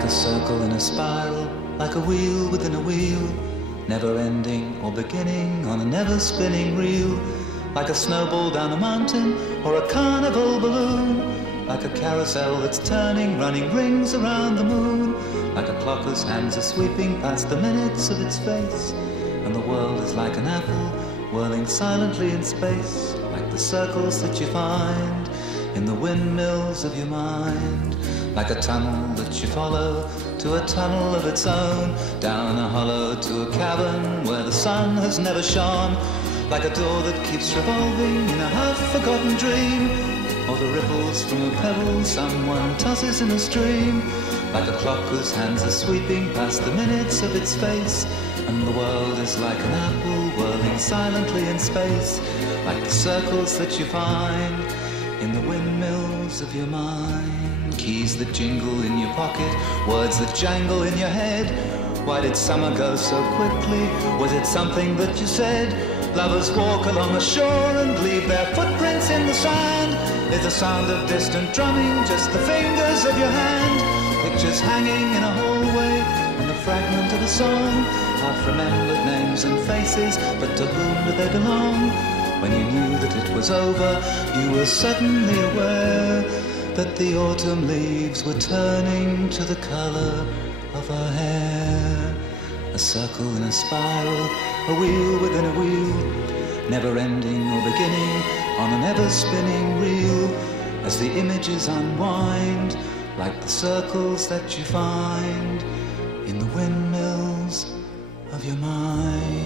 like a circle in a spiral, like a wheel within a wheel, never ending or beginning on a never spinning reel, like a snowball down a mountain or a carnival balloon, like a carousel that's turning, running rings around the moon, like a clock whose hands are sweeping past the minutes of its face, and the world is like an apple whirling silently in space, like the circles that you find in the windmills of your mind, like a tunnel that you follow to a tunnel of its own, down a hollow to a cavern where the sun has never shone, like a door that keeps revolving in a half-forgotten dream, or the ripples from a pebble someone tosses in a stream, like a clock whose hands are sweeping past the minutes of its face, and the world is like an apple whirling silently in space, like the circles that you find in the windmills of your mind. Keys that jingle in your pocket, words that jangle in your head. Why did summer go so quickly? Was it something that you said? Lovers walk along the shore and leave their footprints in the sand. Is the sound of distant drumming just the fingers of your hand? Pictures hanging in a hallway and a fragment of a song, half-remembered names and faces, but to whom do they belong? When you knew that it was over, you were suddenly aware that the autumn leaves were turning to the color of her hair. A circle in a spiral, a wheel within a wheel, never ending or beginning on an ever-spinning reel, as the images unwind, like the circles that you find in the windmills of your mind.